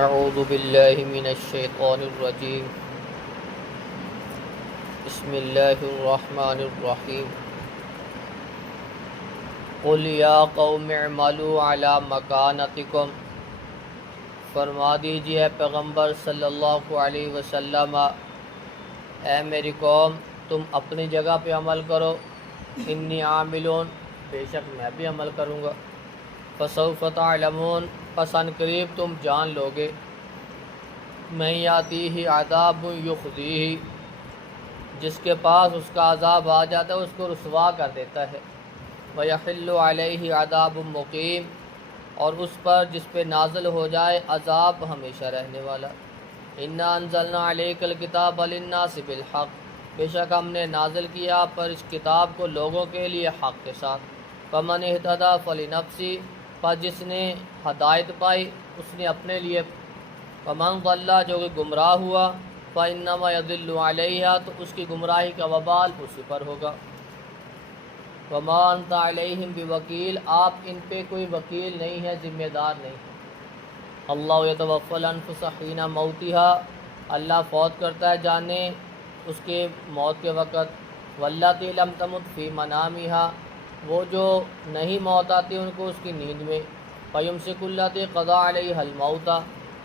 اعوذ باللہ من الشیطان الرجیم بسم اللہ الرحمن الرحیم قل یا قوم اعملوا علی مکانتکم، فرما دیجئے پیغمبر صلی اللہ علیہ وسلم، اے میری قوم تم اپنی جگہ پہ عمل کرو، انی عاملون بے شک میں بھی عمل کروں گا، فسوف تعلمون پس ان قریب تم جان لوگے، من یاتیہ عذاب یخزیہ جس کے پاس اس کا عذاب آ جاتا ہے اس کو رسوا کر دیتا ہے، ویحل علیہ عذاب مقیم اور اس پر جس پہ نازل ہو جائے عذاب ہمیشہ رہنے والا، انا انزلنا علیک الکتاب للناس بالحق بے شک ہم نے نازل کیا پر اس کتاب کو لوگوں کے لیے حق کے ساتھ، فمن اہتدی فلنفسی پر جس نے ہدایت پائی اس نے اپنے لیے، ومن ضل جو کہ گمراہ ہوا فانما یضل علیہا تو اس کی گمراہی کا وبال اسی پر ہوگا، وما انت علیہم بوکیل آپ ان پہ کوئی وکیل نہیں ہے، ذمہ دار نہیں ہے، اللہ یتوفی الانفس حین موتہا اللہ فوت کرتا ہے جانیں اس کے موت کے وقت، واللاتی لم تمت فی منامہا وہ جو نہیں موت آتی ان کو اس کی نیند میں، فیمسک اللاتی قضی علیہا الموت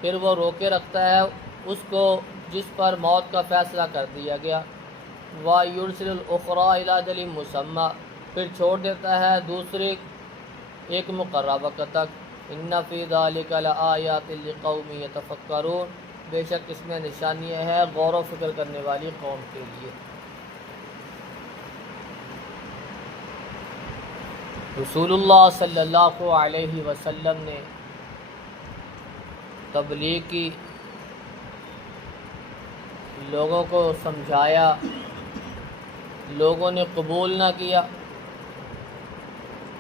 پھر وہ روکے رکھتا ہے اس کو جس پر موت کا فیصلہ کر دیا گیا، وَيُرْسِلُ الْأُخْرَىٰ إِلَىٰ أَجَلٍ مُّسَمًّى پھر چھوڑ دیتا ہے دوسرے ایک مقررہ وقت تک، إِنَّ فِي ذَلِكَ لَآيَاتٍ لِقَوْمٍ يَتَفَكَّرُونَ بے شک اس میں نشانیاں ہے غور و فکر کرنے والی قوم کے لیے۔ رسول اللہ صلی اللہ علیہ وسلم نے تبلیغ کی، لوگوں کو سمجھایا، لوگوں نے قبول نہ کیا،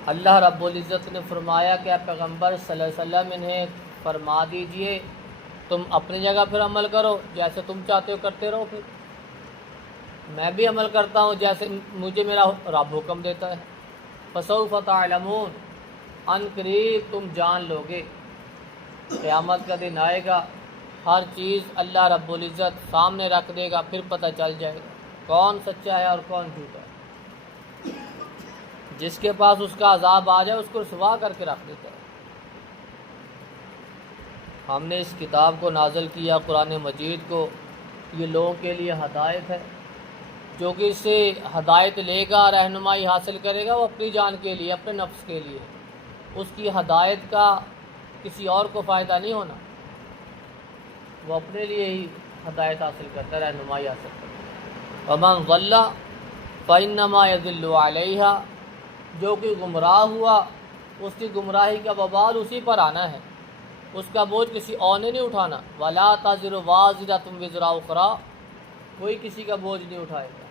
اللہ رب العزت نے فرمایا کہ اے پیغمبر صلی اللہ علیہ وسلم انہیں فرما دیجئے تم اپنی جگہ پھر عمل کرو، جیسے تم چاہتے ہو کرتے رہو، پھر میں بھی عمل کرتا ہوں جیسے مجھے میرا رب حکم دیتا ہے، فسوف تعلمون ان قریب تم جان لوگے، قیامت کا دن آئے گا ہر چیز اللہ رب العزت سامنے رکھ دے گا، پھر پتہ چل جائے گا کون سچا ہے اور کون جھوٹا ہے، جس کے پاس اس کا عذاب آ جائے اس کو رسوا کر کے رکھ دیتا ہے۔ ہم نے اس کتاب کو نازل کیا قرآن مجید کو، یہ لوگوں کے لیے ہدایت ہے، جو کہ اس سے ہدایت لے گا رہنمائی حاصل کرے گا وہ اپنی جان کے لیے اپنے نفس کے لیے، اس کی ہدایت کا کسی اور کو فائدہ نہیں ہونا، وہ اپنے لیے ہی ہدایت حاصل کرتا ہے، رہنمائی حاصل کرتا ہے، ومن ضل فانما یضل علیہا جو کہ گمراہ ہوا اس کی گمراہی کا وبال اسی پر آنا ہے، اس کا بوجھ کسی اور نے نہیں اٹھانا، ولا تزر وازرۃ وزر اخری کوئی کسی کا بوجھ نہیں اٹھائے گا،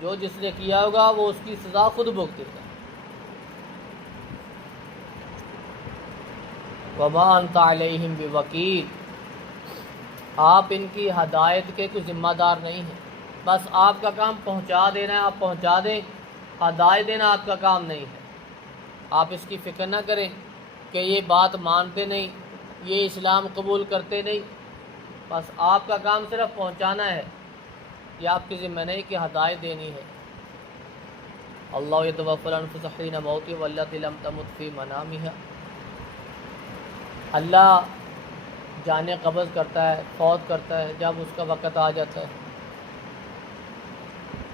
جو جس نے کیا ہوگا وہ اس کی سزا خود بھگتے گا، وما انت علیہم بوکیل آپ ان کی ہدایت کے کوئی ذمہ دار نہیں ہیں، بس آپ کا کام پہنچا دینا ہے، آپ پہنچا دیں، ہدایت دینا آپ کا کام نہیں ہے، آپ اس کی فکر نہ کریں کہ یہ بات مانتے نہیں، یہ اسلام قبول کرتے نہیں، بس آپ کا کام صرف پہنچانا ہے، یہ آپ کی ذمہ نہیں کہ ہدایت دینی ہے، اللہ یتوفی الانفس حین موتہا واللاتی لم تمت فی منامہا اللہ جانیں قبض کرتا ہے، فوت کرتا ہے جب اس کا وقت آ جاتا ہے،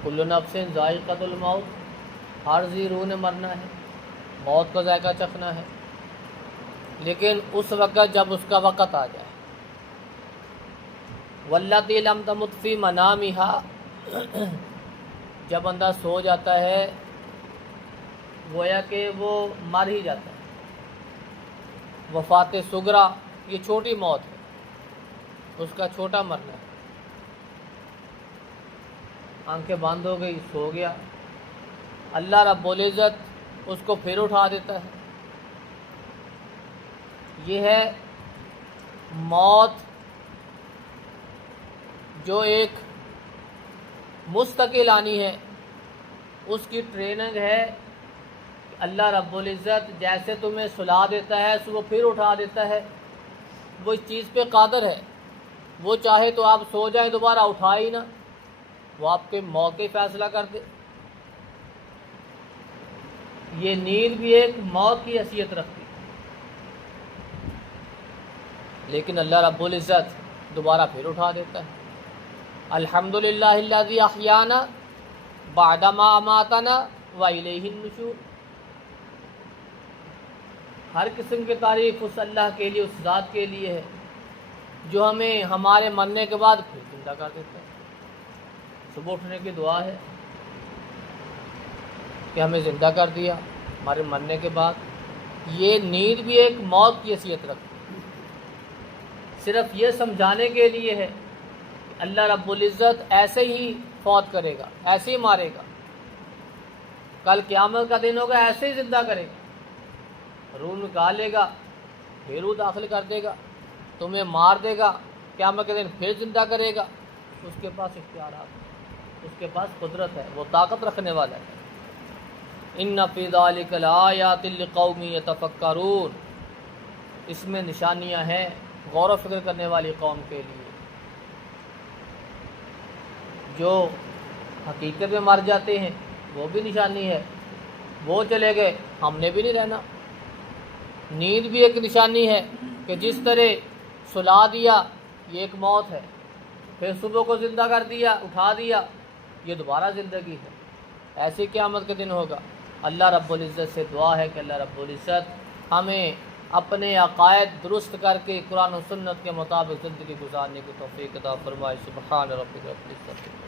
کل نفس ذائقۃ الموت ہر ذی روح نے مرنا ہے، موت کا ذائقہ چکھنا ہے، لیکن اس وقت جب اس کا وقت آ جائے، واللاتی لم تمت فی منامہا جب بندہ سو جاتا ہے گویا کہ وہ مر ہی جاتا ہے، وفات صغریٰ یہ چھوٹی موت ہے، اس کا چھوٹا مرنا ہے، آنکھیں بند ہو گئی سو گیا، اللہ رب العزت اس کو پھر اٹھا دیتا ہے، یہ ہے موت جو ایک مستقل آنی ہے، اس کی ٹریننگ ہے، اللہ رب العزت جیسے تمہیں سلا دیتا ہے وہ پھر اٹھا دیتا ہے، وہ اس چیز پہ قادر ہے، وہ چاہے تو آپ سو جائیں دوبارہ اٹھائے ہی نہ، وہ آپ کے موقع فیصلہ کر دے۔ یہ نیند بھی ایک موت کی حیثیت رکھتی، لیکن اللہ رب العزت دوبارہ پھر اٹھا دیتا ہے۔ الحمدللہ الذی احیانا بعد ما اماتنا والیہ النشور۔ ہر قسم کی تعریف اس اللہ کے لیے، اس ذات کے لیے ہے جو ہمیں ہمارے مرنے کے بعد پھر زندہ کر دیتا ہے۔ صبح اٹھنے کی دعا ہے کہ ہمیں زندہ کر دیا ہمارے مرنے کے بعد۔ یہ نیند بھی ایک موت کی حیثیت رکھتی ہے، صرف یہ سمجھانے کے لیے ہے کہ اللہ رب العزت ایسے ہی فوت کرے گا، ایسے ہی مارے گا، کل قیامت کا دن ہوگا ایسے ہی زندہ کرے گا، روح نکالے گا، پھر روح داخل کر دے گا، تمہیں مار دے گا، قیامت کے دن پھر زندہ کرے گا۔ اس کے پاس اختیارات ہیں، اس کے پاس قدرت ہے، وہ طاقت رکھنے والا ہے۔ ان فی ذلک لآیات لقوم یتفکرون، اس میں نشانیاں ہیں غور و فکر کرنے والی قوم کے لیے۔ جو حقیقت میں مر جاتے ہیں وہ بھی نشانی ہے، وہ چلے گئے ہم نے بھی نہیں رہنا۔ نیند بھی ایک نشانی ہے کہ جس طرح سلا دیا یہ ایک موت ہے، پھر صبح کو زندہ کر دیا، اٹھا دیا، یہ دوبارہ زندگی ہے، ایسی قیامت کے دن ہوگا۔ اللہ رب العزت سے دعا ہے کہ اللہ رب العزت ہمیں اپنے عقائد درست کر کے قرآن و سنت کے مطابق زندگی گزارنے کی توفیق عطا فرمائے۔ سبحان ربک رب العزت۔